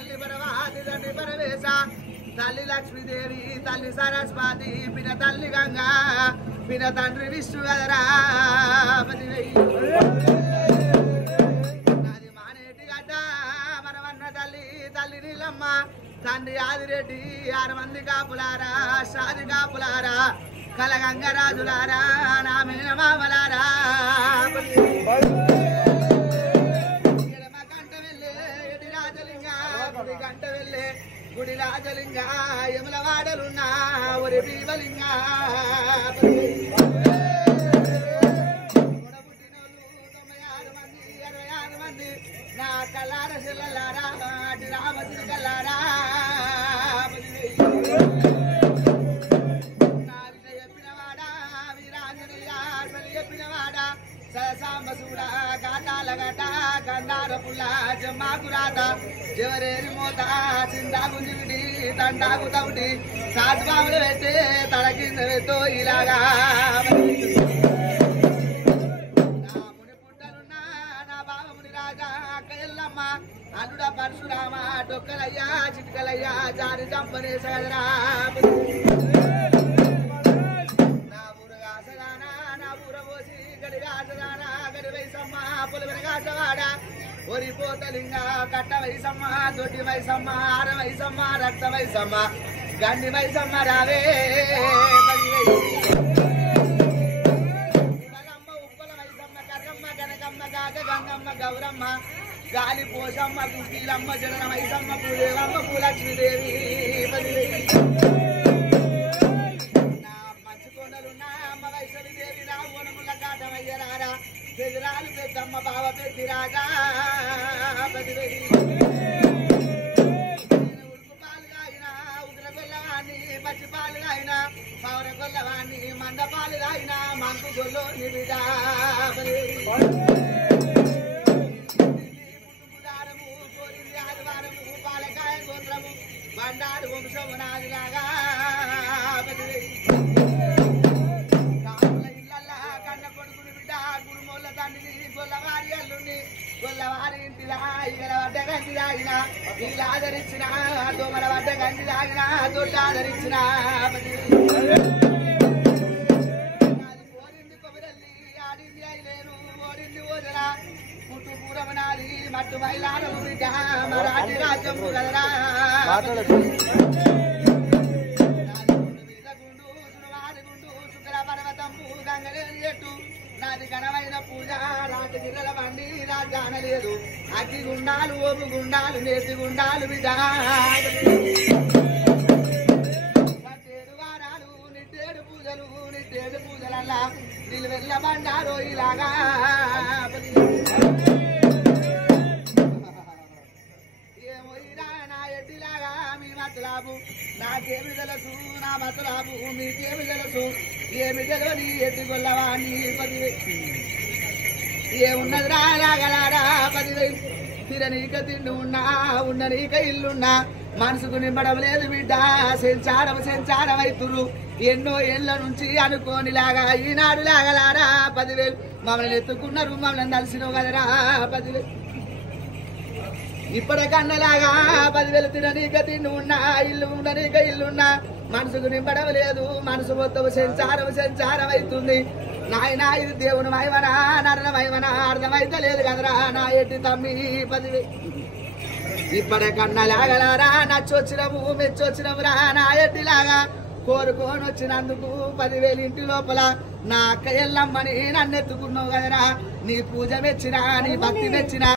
తల్లి పరవాది తండ్రి పరమేశ తల్లి లక్ష్మీదేవి తల్లి సరస్వతి పిన తల్లి గంగా పిన తండ్రి విష్ణు గదరా నాది మానేటి గడ్డ మనవన్న తల్లి తల్లి నీలమ్మ తండ్రి ఆదిరెడ్డి 6 మంది కాపులారా షాది కాపులారా కలగంగరాజులారా నా మేనమామలారా గంట వెళ్ళే ఎడి రాజలింగ గుడి గంట వెళ్ళే గుడి రాజలింగ యముల వాడలున్నా ఒరి భీమలింగ పుట్టినోళ్ళు 96 మంది 66 మంది నా కల్లార చెల్లలారా అటు రామశ్రీ కల్లారా సాంబసూడ కాటాలగట గంధార పుల్ల జమ్మాకురాత జవరేరి మోత చింతాగుంజిగిటి తండాకు తవుటి సాధుబాబులు పెట్టే తల కింద పెట్టో ఇలాగా నా ముని పుట్టలున్నా నా బావముని రాజా అక్క ఎల్లమ్మ అల్లుడ పరశురామ డొక్కలయ్యా చిటికలయ్యా జారి చంపనే సగదరా ఒరి పోతలింగ కట్ట వైసమ్మ దొడ్డి వైసమ్మ ఆర వైసమ్మ రక్త వైసమ్మ గండి వైసమ్మ రావే ఉప్పల వైసమ్మ కర్రమ్మ కనకమ్మ కాక గంగమ్మ గౌరమ్మ గాలి పోషమ్మ కుటీలమ్మ జగన వైసమ్మ పూదేవమ్మ పూలక్ష్మీదేవి నా మంచుకొండలున్న అమ్మ వైష్ణవిదేవి నా ఓనముల కాటమయ్యరారా పెద్దరాలు పెద్దమ్మ బావ పెద్ది రాజా ఉడుకు పాలుగా అయినా ఉగ్ర గొల్లవాణ్ణి పచ్చి పాలుగా అయినా పౌర గొల్లవాణ్ణి మంద పాలుగా అయినా మంకు గొల్లు పుట్టుదారము కోరింది ఆదివారము పాలకాయ గోత్రము బండారు వంశము నాదిలాగా గొల్లవారి అల్లుండి గొల్లవారి ఇంటిలా ఇక్కడ వడ్డ గంజి తాగిన వీళ్ళు ఆదరించిన దోమల వడ్డ గంజి తాగిన దొడ్డు ఆదరించిన ఓడింది కొబ్బరల్లి ఆడింది అయిలేను ఓడింది ఓదరా పుట్టు పూరము నాది మట్టు మైలాడము బిడ్డ మరాఠీ రాజ్యము కదరా గుండు సురవారి గుండు శుక్ర పర్వతము గంగలేని ఎట్టు నాది ఘనమైన పూజ రాతి గిర్రల బండి రాజాన లేదు అగ్గి గుండాలు ఓపు గుండాలు నేతి గుండాలు బిడ్డ 7 వారాలు నిట్టేడు పూజలల్లా నిలువెల్ల బండారో ఇలాగా ఏమోయిరా నా ఎడ్డిలాగా మీ మతలాబు నాకేమి తెలుసు నా మతలాబు మీకేమి తెలుసు ఏమి తెలియని ఎడ్డి గొల్లవాణి 10,000 ఏమున్నది రాగలారా 10,000 తిరనీక తిండి ఉన్నా ఉండనీక ఇల్లున్నా మనసుకు నింపడం లేదు బిడ్డ సెంచారం అవుతురు ఎన్నో ఏళ్ల నుంచి అనుకోనిలాగా ఈనాడు లాగలారా 10,000 మమ్మల్ని ఎత్తుకున్నారు మమ్మల్ని కలిసిన కదరా 10,000 ఇప్పటికన్నలాగా 10,000 తిననీక తిండి ఉన్నా ఇల్లు ఉండనీక ఇల్లున్నా మనసుకు నింపడం లేదు మనసు మొత్తం సెంచారం అవుతుంది నాయన ఇది దేవుని మైవనా నరన మైవనా అర్థమైతే లేదు కదరా నా ఎట్టి తమ్మి 10,000 ఇప్పటికన్నలాగలారా నచ్చొచ్చినము మెచ్చొచ్చినమురా నా ఎట్టిలాగా కోరుకొని వచ్చినందుకు 10,000 ఇంటి లోపల నా అక్క ఎల్లమ్మని నన్నెత్తుకున్నావు కదరా నీ పూజ మెచ్చినా నీ భక్తి మెచ్చినా